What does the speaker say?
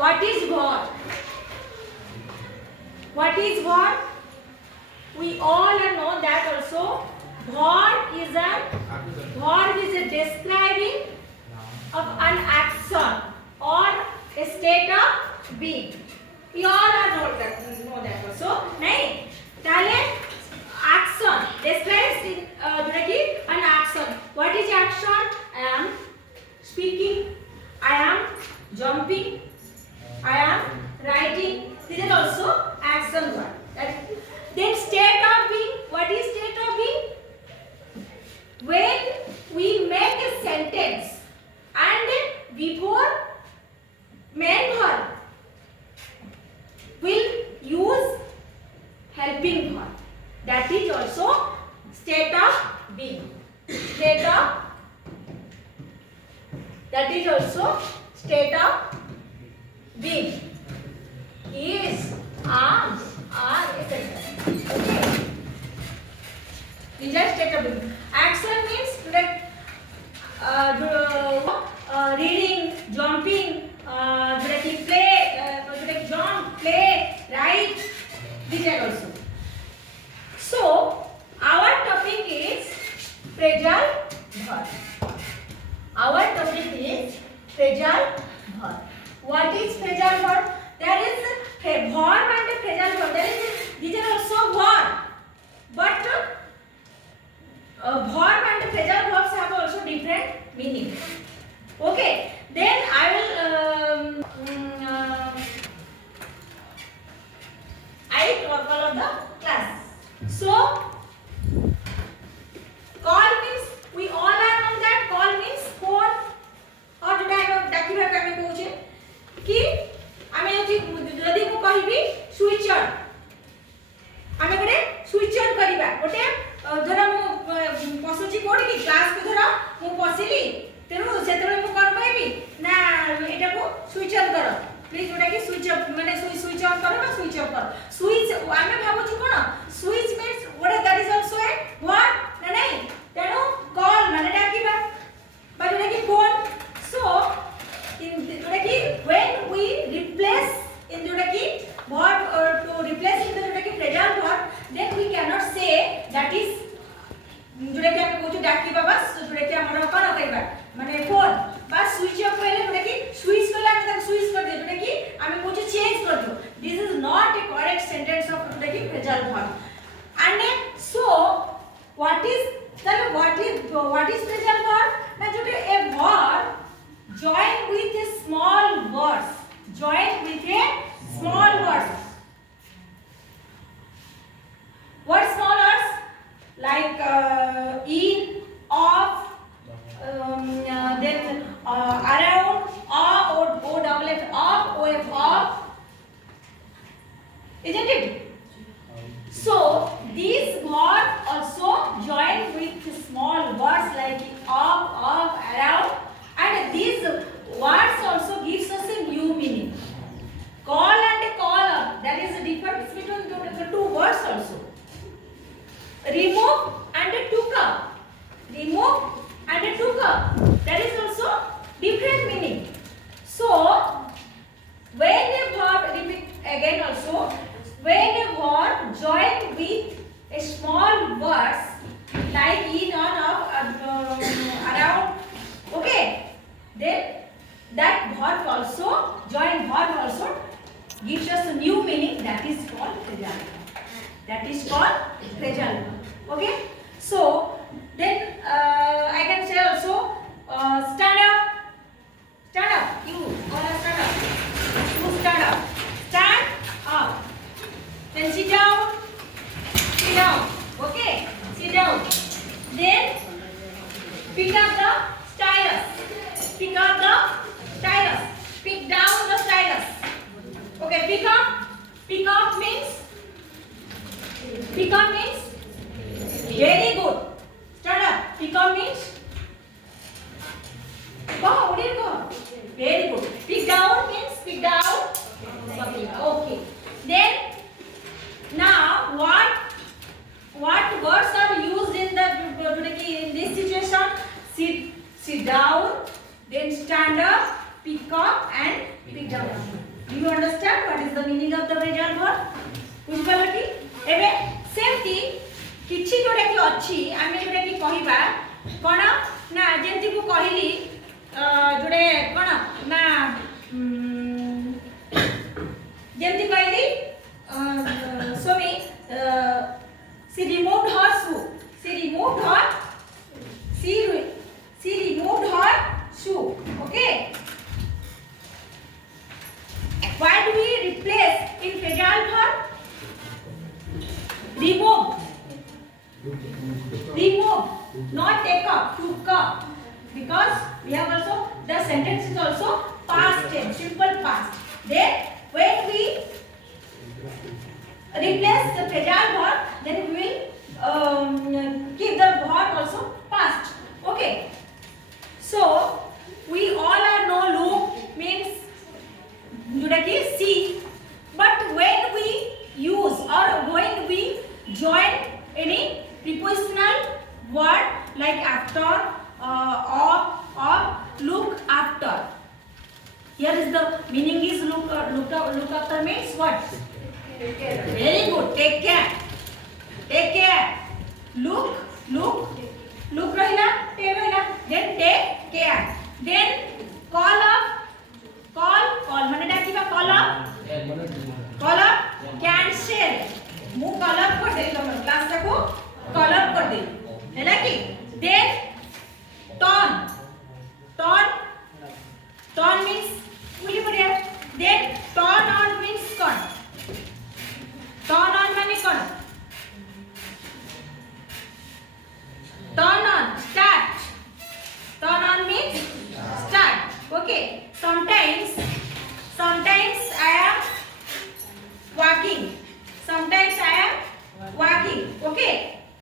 what is war? What is war? We all know that also. War is a describing of an action or a state of being. We all know that also. नहीं? ताले action describes in an action. What is action? I am speaking. I am jumping. I am writing. These are also action word. Then state of being. What is state of being? When we make a sentence and before main verb will use helping verb. That is also state of being. That is also state of being. Is, are, etc. Okay. These are state of being. Action means like reading, jumping, play, jump, play, write. These are also. So our topic is phrasal verb. Our topic is phrasal verb. What is phrasal verb? There is a verb and a phrasal verb. These are also verb, but verb and phrasal verbs have also different meaning. Okay. Then I will follow the class. So call means we all know that call means phone or जोटा डाकिबा कामे कहूचे कि आमे जदि को कहबी switch on आमे गोटे switch on करिबा गोटे धर मु पसुची कोड कि क्लास को धर मु पसिली तेनु सेतरे मु कोन कहबी ना एटा को स्विच ऑन कर प्लीज जोटा कि स्विच ऑफ माने स्विच ऑन कर बा स्विच ऑफ कर स्विच आमे भाबु छु कोन switch means what that is also a word ना नहीं तेनु कॉल माने डाकिबा बा जोटा कि फोन सो in जोटा कि when we replace in जोटा कि verb or to replace in the जोटा कि phrasal verb then we cannot say that is जोटा कि हम कहू डाकिबा बस जोटा कि हमर कोन कहबा माने फोन बा स्विच ऑफ कहले जोटा कि स्विच करला हम तक स्विच कर दे जोटा कि हम कहू चेंज कर दो this is not A correct sentence of जोटा कि phrasal verb and so what is phrasal verb ना जोटा a verb join with a small words. Join with a small words. What small words? Like in, of, then around, o double f, of, o f, of. Isn't it? So these words also join with small words like of, around. And these words also gives us a new meaning. Call and caller. There is a difference between the two words also. Remove and took up. Remove and took up. There is also different meaning. So when a verb, repeat again also, when a verb join with a small words like in, on, of, around, okay. Then that verb also join verb also gives us a new meaning that is called phrasal. That is called phrasal. Okay. So then I can say also stand up. Stand up. You all stand up. You stand up. Stand up. Then sit down. Sit down. Okay. Sit down. Then pick up the stylus. Pick up the stylus. Pick down the stylus. Okay, pick up. Pick up means very good. Stand up. Pick up means go. What did go? Very good. Pick down means pick down. Okay. Then now what words are used in this situation? Sit down. Then stand up, pick up and pick down. Do you understand what is the meaning of the phrasal verb? बुझ पालो कि एबे सेमती किछि जोडा कि अछि आमे जोडा कि कहिबा कोन ना जेंति को कहिली जोडे कोन ना जेंति कहिली Somi she removed her shoe. She removed her shoe. Okay. Why do we replace in phrasal verb? Remove, not take up, took up. Because we have also the sentence is also past tense, simple past. Then when we replace the phrasal verb, then we will keep the verb also past. Okay. So we all are know look means जोड़ा कि see, but when we use or when we join any prepositional word like after or look after, here is the meaning is look after means what? Very good. Take care. Look रहिला, take रहिला, then take care. Then call माने